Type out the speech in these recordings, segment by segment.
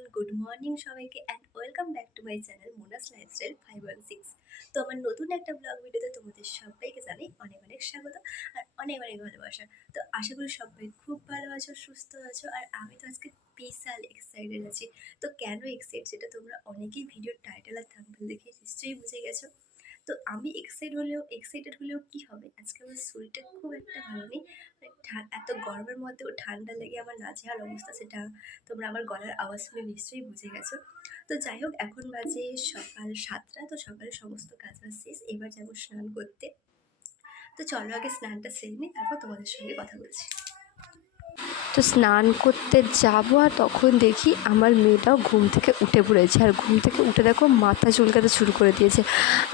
Everyone, good morning সবাইকে and welcome back to my channel Monas lifestyle 516। তো আমার নতুন একটা ব্লগ ভিডিওতে তোমাদের সবাইকে জানাই অনেক অনেক স্বাগত আর অনেক অনেক ভালোবাসা। তো আশা করি সবাই খুব ভালো আছো, সুস্থ আছো, আর আমি তো আজকে বিশাল এক্সাইটেড আছি। তো কেন এক্সাইটেড সেটা তোমরা অনেকেই ভিডিওর টাইটেল আর থাম্বনেল দেখে নিশ্চয়ই বুঝে গেছো। তো আমি এক্সাইটেড হলেও কি হবে, আজকে আমার শরীরটা খুব একটা ভালো নেই। মানে এত গরমের মধ্যেও ঠান্ডা লেগে আমার নাজেহাল অবস্থা, সেটা তোমরা আমার গলার আওয়াজ শুনে নিশ্চয়ই বুঝে গেছো। তো যাই হোক, এখন বাজে সকাল 7টা। তো সকালে সমস্ত কাজ বাজ শেষ, এবার যাবো স্নান করতে। তো চলো আগে স্নানটা সেরে নিই, তারপর তোমাদের সঙ্গে কথা বলছি। তো স্নান করতে যাবো আর তখন দেখি আমার মেয়েটাও ঘুম থেকে উঠে পড়েছে, আর ঘুম থেকে উঠে দেখো মাথা চুলকাতে শুরু করে দিয়েছে।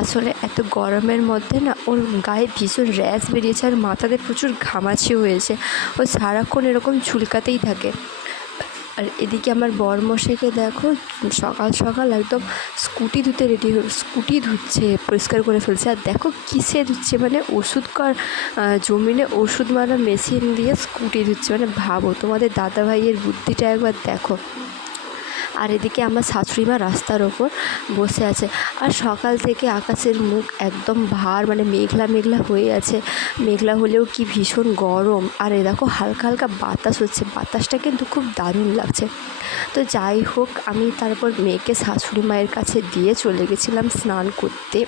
আসলে এত গরমের মধ্যে না ওর গায়ে ভীষণ র্যাশ বেরিয়েছে, আর মাথাতে প্রচুর ঘামাচি হয়েছে। ও সারাক্ষণ এরকম চুলকাতেই থাকে। আর এদিকে আমার বরমশাইকে দেখো সকাল সকাল একদম স্কুটি ধুচ্ছে, পরিষ্কার করে ফেলছে। আর দেখো কিসে ধুচ্ছে, মানে জমিনে ওষুধ মারা মেশিন দিয়ে স্কুটি ধুচ্ছে। মানে ভাবো, তোমাদের দাদা ভাইয়ের বুদ্ধিটা একবার দেখো। আর এদিকে আমার শাশুড়িমা রাস্তার ওপর বসে আছে। আর সকাল থেকে আকাশের মুখ একদম ভার, মানে মেঘলা মেঘলা হয়ে আছে। মেঘলা হলেও কি ভীষণ গরম। আর এ দেখো হালকা হালকা বাতাস হচ্ছে, বাতাসটা কিন্তু খুব দারুণ লাগছে। তো যাই হোক, আমি তারপর মেয়েকে শাশুড়ি মায়ের কাছে দিয়ে চলে গেছিলাম স্নান করতে।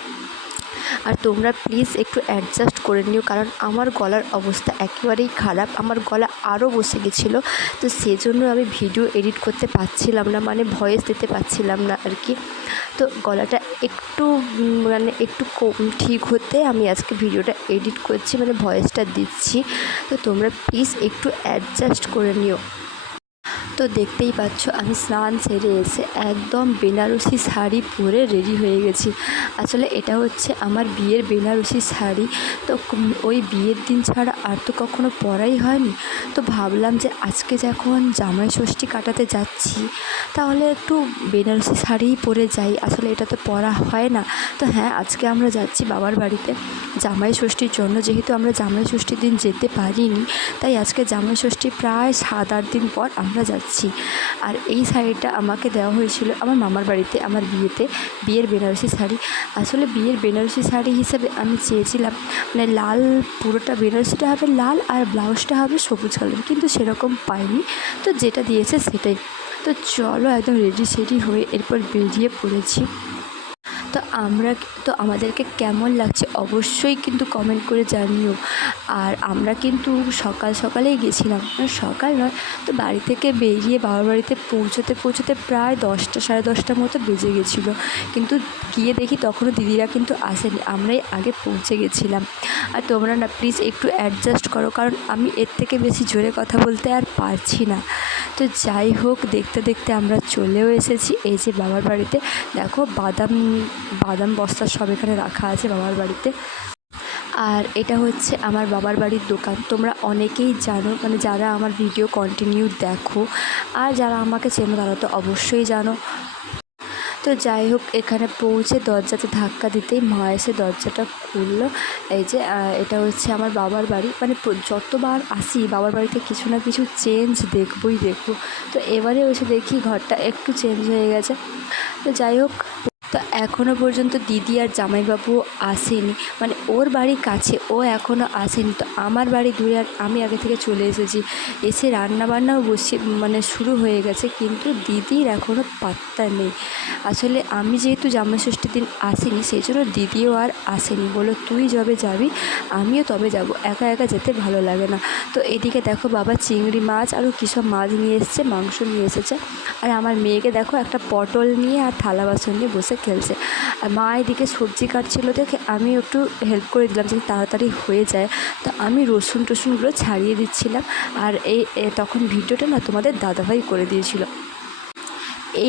আর তোমরা প্লিজ একটু অ্যাডজাস্ট করে নিও, কারণ আমার গলার অবস্থা একেবারেই খারাপ। আমার গলা আরও বসে গেছিলো, তো সেজন্য আমি ভিডিও এডিট করতে পারছিলাম না, মানে ভয়েস দিতে পারছিলাম না আর কি। তো গলাটা একটু একটু ঠিক হতে আমি আজকে ভিডিওটা এডিট করছি, মানে ভয়েসটা দিচ্ছি। তো তোমরা প্লিজ একটু অ্যাডজাস্ট করে নিও। তো দেখতেই পাচ্ছ আমি স্নান সেরে এসে একদম বেনারসি শাড়ি পরে রেডি হয়ে গেছি। আসলে এটা হচ্ছে আমার বিয়ের বেনারসি শাড়ি। তো ওই বিয়ের দিন ছাড়া আর তো কখনো পরাই হয়নি। তো ভাবলাম যে আজকে যখন জামাই ষষ্ঠী কাটাতে যাচ্ছি, তাহলে একটু বেনারসি শাড়িই পরে যাই। আসলে এটা তো পরা হয় না। তো হ্যাঁ, আজকে আমরা যাচ্ছি বাবার বাড়িতে জামাই ষষ্ঠীর জন্য। যেহেতু আমরা জামাই ষষ্ঠীর দিন যেতে পারিনি, তাই আজকে জামাই ষষ্ঠী প্রায় 7-8 দিন পর আমরা যাচ্ছি। আর এই শাড়িটা আমাকে দেওয়া হয়েছিল আমার মামার বাড়িতে, আমার বিয়ের বেনারসি শাড়ি। আসলে বিয়ের বেনারসি শাড়ি হিসেবে আমি চেয়েছিলাম মানে লাল, পুরোটা বেনারসিটা হবে লাল আর ব্লাউজটা হবে সবুজ কালার, কিন্তু সেরকম পাইনি। তো যেটা দিয়েছে সেটাই। তো চলো একদম রেডি সেডি হয়ে এরপর বেরিয়ে পড়েছি। তো আমাদেরকে কেমন লাগছে অবশ্যই কিন্তু কমেন্ট করে জানিও। আর আমরা কিন্তু সকাল সকালেই গেছিলাম, সকাল নয়, তো বাড়ি থেকে বেরিয়ে বাবার বাড়িতে পৌঁছতে প্রায় 10টা, সাড়ে 10টার মতো বেজে গেছিলো। কিন্তু গিয়ে দেখি তখনও দিদিরা কিন্তু আসেনি, আমরাই আগে পৌঁছে গেছিলাম। আর তোমরা না প্লিজ একটু অ্যাডজাস্ট করো, কারণ আমি এর থেকে বেশি জোরে কথা বলতে আর পারছি না। তো যাই হোক, দেখতে দেখতে আমরা চলেও এসেছি এই যে বাবার বাড়িতে। দেখো বাদাম বস্তা সব এখানে রাখা আছে বাবার বাড়িতে। আর এটা হচ্ছে আমার বাবার বাড়ির দোকান। তোমরা অনেকেই জানো, মানে যারা আমার ভিডিও কন্টিনিউ দেখো আর যারা আমাকে চেনো তারা তো অবশ্যই জানো। তো যাই হোক, এখানে পৌঁছে দরজাতে ধাক্কা দিতেই মা এসে দরজাটা খুললো। এই যে এটা হচ্ছে আমার বাবার বাড়ি। মানে যতবার আসি বাবার বাড়িতে কিছু না কিছু চেঞ্জ দেখবো। তো এবারে এসে দেখি ঘরটা একটু চেঞ্জ হয়ে গেছে। তো যাই হোক, তো এখনও পর্যন্ত দিদি আর জামাইবাবু আসেনি, মানে ওর বাড়ি কাছে, ও এখনও আসেনি। তো আমার বাড়ি দূরে, আর আমি আগে থেকে চলে এসেছি। এসে রান্নাবান্নাও শুরু হয়ে গেছে, কিন্তু দিদির এখনও পাত্তা নেই। আসলে আমি যেহেতু জামাই ষষ্ঠীর দিন আসিনি, সেই জন্য দিদিও আর আসেনি। বলো তুই যবে যাবি আমিও তবে যাব, একা একা যেতে ভালো লাগে না। তো এদিকে দেখো বাবা চিংড়ি মাছ আরও কী সব মাছ নিয়ে এসছে, মাংস নিয়ে এসেছে। আর আমার মেয়েকে দেখো একটা পটল নিয়ে আর থালা বাসন নিয়ে বসে খেলছে। আর মা এদিকে সবজি কাটছিল দেখে আমি একটু হেল্প করে দিলাম যাতে তাড়াতাড়ি হয়ে যায়। তো আমি রসুনগুলো ছাড়িয়ে দিচ্ছিলাম। আর তখন ভিডিওটা না তোমাদের দাদাভাই করে দিয়েছিল।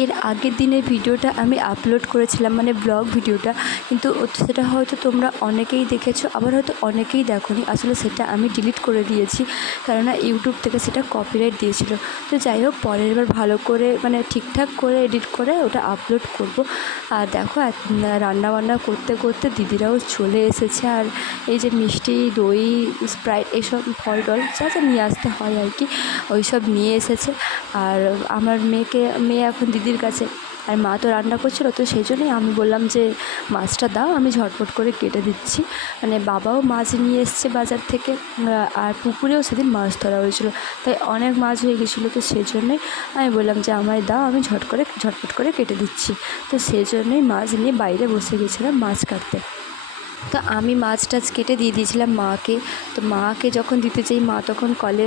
এর আগের দিনের ভিডিওটা আমি আপলোড করেছিলাম, মানে ব্লগ ভিডিওটা, কিন্তু সেটা হয়তো তোমরা অনেকেই দেখেছো, আবার হয়তো অনেকেই দেখোনি। আসলে সেটা আমি ডিলিট করে দিয়েছি, কেননা ইউটিউব থেকে সেটা কপিরাইট দিয়েছিল। তো যাই হোক, পরের বার ভালো করে মানে ঠিকঠাক করে এডিট করে ওটা আপলোড করব। আর দেখো রান্নাবান্না করতে করতে দিদিরাও চলে এসেছে। আর এই যে মিষ্টি, দই, স্প্রাইট, এইসব ফল টল যা যা নিয়ে আসতে হয় আর কি, ওই সব নিয়ে এসেছে। আর আমার মেয়ে এখন দিদির কাছে, আর মা তো রান্না করছিলো, তো সেই জন্যই আমি বললাম যে মাছটা দাও, আমি ঝটপট করে কেটে দিচ্ছি। মানে বাবাও মাছ নিয়ে এসছে বাজার থেকে, আর পুকুরেও সেদিন মাছ ধরা হয়েছিল, তাই অনেক মাছ হয়ে গেছিলো। তো সেই জন্যই আমি বললাম যে আমায় দাও, আমি ঝটপট করে কেটে দিচ্ছি। তো সেই জন্যই মাছ নিয়ে বাইরে বসে গেছিলাম মাছ কাটতে। তো আমি মাছ টাছ কেটে দিয়ে দিয়েছিলাম মাকে। তো মাকে যখন দিতে চাই, মা তখন কলে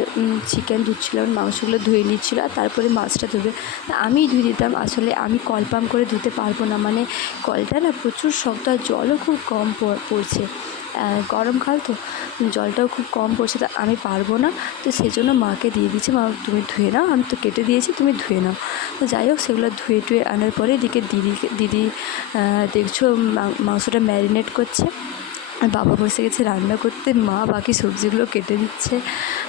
চিকেন ধুচ্ছিলো, মাংসগুলো ধুয়ে নিচ্ছিলো, আর তারপরে মাছটা ধুবে। তা আমিই ধুয়ে দিতাম। আসলে আমি কল পাম্প করে ধুতে পারবো না, মানে কলটা না প্রচুর শক্ত, আর জলও খুব কম পড়ছে, গরমকাল তো জলটাও খুব কম পড়ছে, তা আমি পারবো না। তো সেই জন্য মাকে দিয়ে দিয়েছি, মা তুমি ধুয়ে নাও, আমি তো কেটে দিয়েছি, তুমি ধুয়ে নাও। তো যাই হোক, সেগুলো ধুয়ে টুয়ে আনার পরে এদিকে দিদি দেখছো মাংসটা ম্যারিনেট করছে, আর বাবা বসে গেছে রান্না করতে, মা বাকি সবজিগুলো কেটে দিচ্ছে,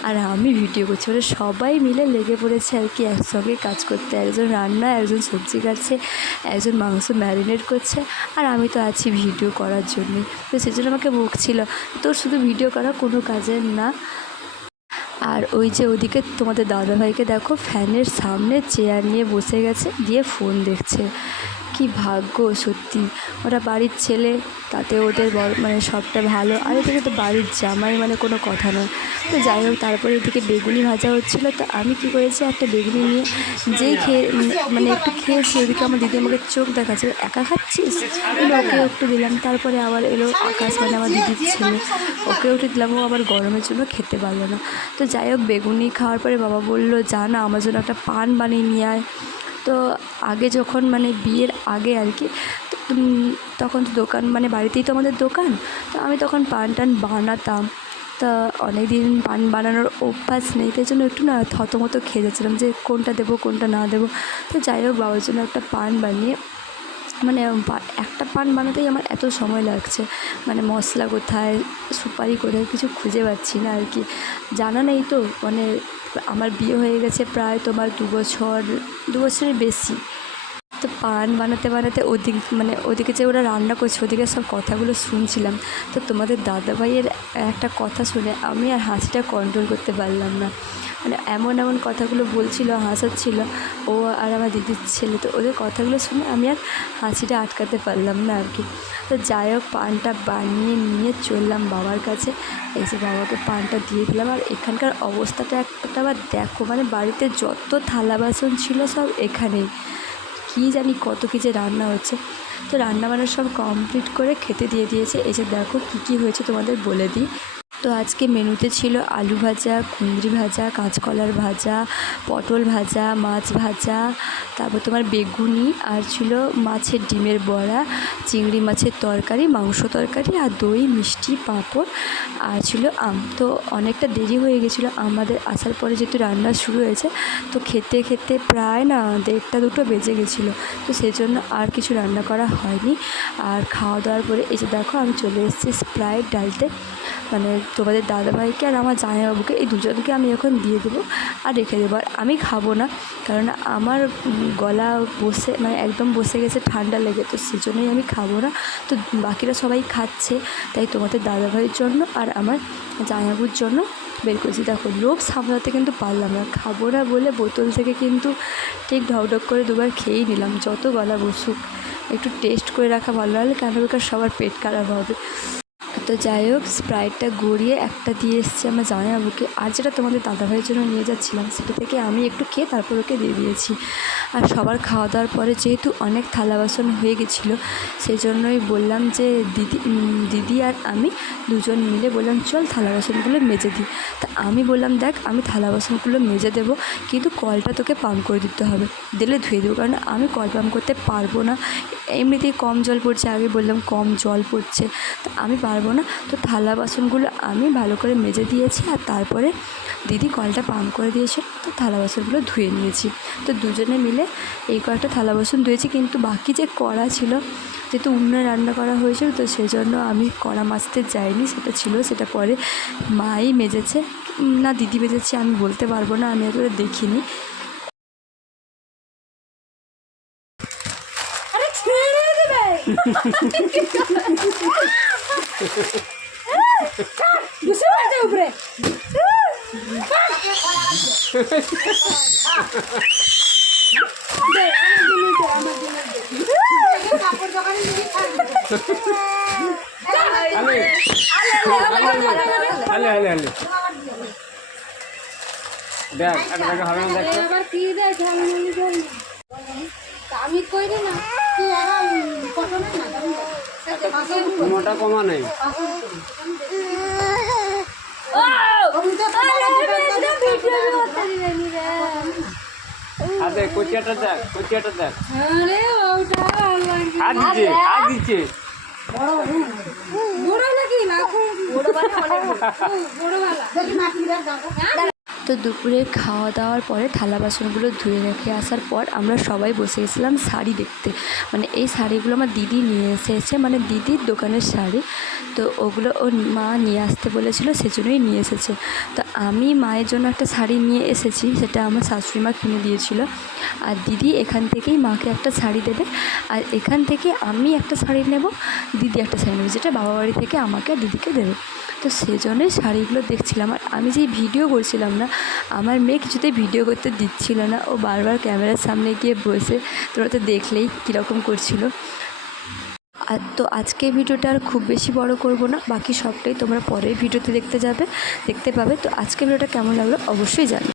আর আমি ভিডিও করছি। মানে সবাই মিলে লেগে পড়েছে আর কি একসঙ্গে কাজ করতে, একজন রান্না, একজন সবজি কাটছে, একজন মাংস ম্যারিনেট করছে, আর আমি তো আছি ভিডিও করার জন্যে। তো সেই জন্য আমাকে বকছিল, তোর শুধু ভিডিও করা কোনো কাজের না। আর ওই যে ওদিকে তোমাদের দাদাভাইকে দেখো, ফ্যানের সামনে চেয়ার নিয়ে বসে গেছে, দিয়ে ফোন দেখছে। কি ভাগ্য সত্যি, ওরা বাড়ির ছেলে, তাতে ওদের মানে সবটা ভালো, আর এদিকে তো বাড়ির জামাই, মানে কোনো কথা নয়। তো যাই হোক, তারপরে এদিকে বেগুনি ভাজা হচ্ছিলো। তো আমি কী করেছি, একটা বেগুনি নিয়ে যেই মানে একটু খেয়েছি, ওদিকে আমার দিদি আমাকে চোখ দেখাচ্ছে, একা খাচ্ছিস, ওকে একটু দিলাম। তারপরে আবার এলো আকাশ, মানে আমার দিদির ছেলে, ওকেও একটু দিলাম, ও আবার গরমের জন্য খেতে পারলো না। তো যাই হোক, বেগুনি খাওয়ার পরে বাবা বললো, যা না আমার জন্য একটা পান বানিয়ে নিয়ে আয়। তো আগে যখন মানে বিয়ের আগে আর কি, তখন তো দোকান, মানে বাড়িতেই তো আমাদের দোকান, তো আমি তখন পান টান বানাতাম। তা অনেক দিন পান বানানোর অভ্যাস নেই, তাই জন্য একটু না থতমতো খেয়ে যাচ্ছিলাম যে কোনটা দেবো কোনটা না দেবো। তো যাই হোক, বাবার জন্য একটা পান বানিয়ে, মানে একটা পান বানাতেই আমার এত সময় লাগছে, মানে মশলা কোথায়, সুপারি কোথায়, কিছু খুঁজে পাচ্ছি না আর কি। জানা নেই তো, মানে আমার বিয়ে হয়ে গেছে প্রায় তোমার 2 বছরের বেশি। তো পান বানাতে বানাতে ওদিকে যে ওরা রান্না করছে, ওদিকে সব কথাগুলো শুনছিলাম। তো তোমাদের দাদাভাইয়ের একটা কথা শুনে আমি আর হাসিটা কন্ট্রোল করতে পারলাম না, মানে এমন এমন কথাগুলো বলছিল, হাসাচ্ছিল ও আর আমার দিদির ছেলে। তো ওদের কথাগুলো শুনে আমি আর হাসিটা আটকাতে পারলাম না আর কি। তো যাই হোক, পানটা বানিয়ে নিয়ে চললাম বাবার কাছে, এসে বাবাকে পানটা দিয়ে দিলাম। আর এখানকার অবস্থাটা একটা আবার দেখো, মানে বাড়িতে যত থালা বাসন ছিল সব এখানেই, কী জানি কত কী যে রান্না হচ্ছে। তো রান্নাবান্না সব কমপ্লিট করে খেতে দিয়ে দিয়েছে। এই যে দেখো কী কী হয়েছে তোমাদের বলে দিই। তো আজকে মেনুতে ছিল আলু ভাজা, কুঁদরি ভাজা, কাঁচকলার ভাজা, পটল ভাজা, মাছ ভাজা, তারপর তোমার বেগুনি, আর ছিল মাছের ডিমের বড়া, চিংড়ি মাছের তরকারি, মাংস তরকারি, আর দই, মিষ্টি, পাঁপড়, আর ছিল আম। তো অনেকটা দেরি হয়ে গেছিলো আমাদের আসার পরে, যেহেতু রান্না শুরু হয়েছে, তো খেতে খেতে প্রায় না 1:30-2 বেজে গেছিলো। তো সেই জন্য আর কিছু রান্না করা হয়নি। আর খাওয়া দাওয়ার পরে এই যে দেখো, আমি চলে এসেছি স্প্রাইট ঢালতে, মানে তোমাদের দাদাভাইকে আর আমার জামাইবাবুকে, এই দুজনকে আমি এখন দিয়ে দেবো আর রেখে দেবো। আর আমি খাবো না, কারণ আমার গলা মানে একদম বসে গেছে, ঠান্ডা লেগে, তো সেই জন্যই আমি খাবো না। তো বাকিরা সবাই খাচ্ছে, তাই তোমাদের দাদাভাইয়ের জন্য আর আমার জামাইবাবুর জন্য বের করেছি। দেখো, লোভ সামলাতে কিন্তু পারলাম না, খাবো না বলে বোতল থেকে কিন্তু ঠিক ঢকঢক করে 2বার খেয়েই নিলাম, যত গলা বসুক। একটু টেস্ট করে রাখা ভালো, হলে কেন বেকার সবার পেট খারাপ হবে। তো যাই হোক, স্প্রাইটটা গড়িয়ে একটা দিয়ে এসেছি আমার জামাইবাবুকে, আর যেটা তোমাদের দাদাভাইয়ের জন্য নিয়ে যাচ্ছিলাম সেটা থেকে আমি একটু খেয়ে তারপর ওকে দিয়ে দিয়েছি। আর সবার খাওয়া দাওয়ার পরে যেহেতু অনেক থালা বাসন হয়ে গেছিলো, সেই জন্যই বললাম যে দিদি আর আমি দুজন মিলে বললাম চল থালা বাসনগুলো মেজে দিই। তা আমি বললাম, দেখ আমি থালা বাসনগুলো মেজে দেবো, কিন্তু কলটা তোকে পাম্প করে দিতে হবে, দিলে ধুয়ে দেবো, কারণ আমি কল পাম্প করতে পারবো না, এমনিতেই কম জল পড়ছে, আগে বললাম কম জল পড়ছে, তো আমি পারবো না। তো থালা বাসনগুলো আমি ভালো করে মেজে দিয়েছি, আর তারপরে দিদি কলটা পাম্প করে দিয়েছিল, তো থালা বাসনগুলো ধুয়ে নিয়েছি। তো দুজনে মিলে এই কয়েকটা থালা বাসন ধুয়েছি, কিন্তু বাকি যে কড়া ছিল, যেহেতু উনুনে রান্না করা হয়েছিল, তো সেই জন্য আমি কড়া মাজতে যাইনি, সেটা পরে মাই মেজেছে, না দিদি মেজেছে আমি বলতে পারবো না, আমি এতটা দেখিনি। আলে আলে আলে দেখ একটা জায়গা হবে না দেখ এবার কি দেখ আমি কইরে না কি আর কত না মোটা কমা নেই আরে কোচিয়াটা দেখ আরে ওটা হাত দিচ্ছে বড় নাকি না বড় বালা তো দুপুরে খাওয়া দাওয়ার পরে থালা বাসনগুলো ধুয়ে রেখে আসার পর আমরা সবাই বসে গেছিলাম শাড়ি দেখতে। মানে এই শাড়িগুলো আমার দিদি নিয়ে এসেছে, মানে দিদির দোকানের শাড়ি। তো ওগুলো ওর মা নিয়ে আসতে বলেছিল, সেজন্যই নিয়ে এসেছে। তো আমি মায়ের জন্য একটা শাড়ি নিয়ে এসেছি, সেটা আমার শাশুড়ি মা কিনে দিয়েছিল। আর দিদি এখান থেকেই মাকে একটা শাড়ি দেবে, আর এখান থেকে আমি একটা শাড়ি নেব, দিদি একটা শাড়ি নেবে, যেটা বাবা বাড়ি থেকে আমাকে আর দিদিকে দেবে। তো সেজন্যই শাড়িগুলো দেখছিলাম। আর আমি যেই ভিডিও করছিলাম না, আমার মেয়ে কিছুতেই ভিডিও করতে দিচ্ছিল না, ও বারবার ক্যামেরার সামনে গিয়ে বসে, তোরা তো দেখলেই কীরকম করছিল। আর তো আজকে ভিডিওটা আর খুব বেশি বড় করব না, বাকি সবটাই তোমরা পরের ভিডিওতে দেখতে পাবে। তো আজকে ভিডিওটা কেমন লাগলো অবশ্যই জানি।